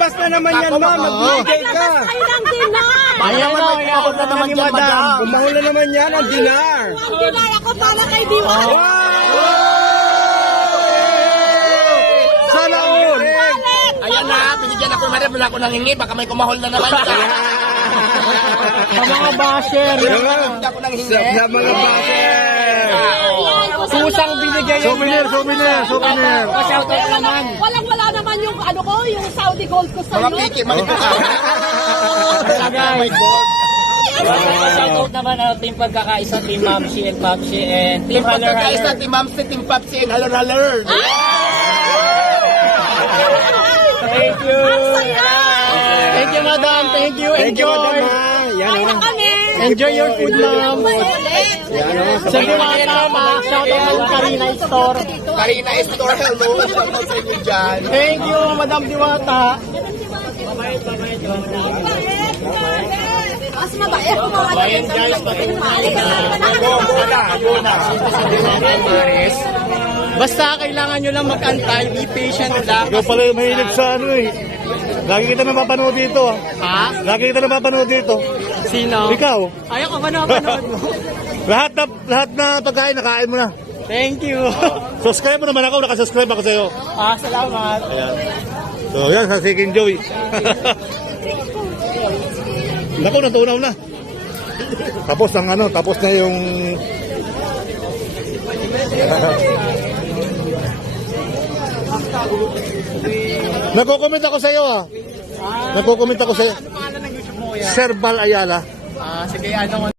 Paglabas na naman yan, ma'am. Magbigay ka. Kayo ng dinar! Ayan o, ayan na naman dyan, madam. Umahol na naman yan ang dinar. Ang dinar ako para kay Diwata! Sana all. Ayan na, binigyan ako madam, wala ko nang hingi, baka may kumahol na naman ka. Sa mga basher, hindi ako nang hingi. Sa mga baser. Kusang binigay yan. Souvenir. Shoutout naman. Walang-wala naman yung ano ko, yung Saudi gold ko sa'yo. Mga piki, malito ka. Sagay. Shoutout naman ang team pagkakaisa, Team Mamsi and Papsi and Team Pagkakaisa, Team Mamsi, Team Papsi and Halar. Thank you. Thank you, madam. Thank you. Enjoy. Yan o. Kami! Enjoy your food, ma'am. Yan o. Sa Diwata, shoutout ng Karina Store. Karina Store, hello. Shoutout sa inyo dyan. Thank you, Madam Diwata. Mas mabait ko mga Ayan guys, basta kailangan nyo lang mag-antay, be patient lang. Ikaw pala yung mahilig sa ano eh. Lagi kita napapanood dito ah. Ha? Lagi kita napapanood dito. Sino? Ikaw. Ayaw ka ba napanood mo? lahat na pagkain, nakain mo na. Thank you. Subscribe mo naman ako, nakasubscribe ako sa'yo. Salamat. Ayan. So yan, sa Seeking Joy. Naku, natunaw na. Tapos ang ano, tapos na yung... Nagko-comment ako sa'yo ah. Nagko-comment ako sa'yo. Ano pangalan ng YouTube mo yan? Sir Bal Ayala. Sige, ano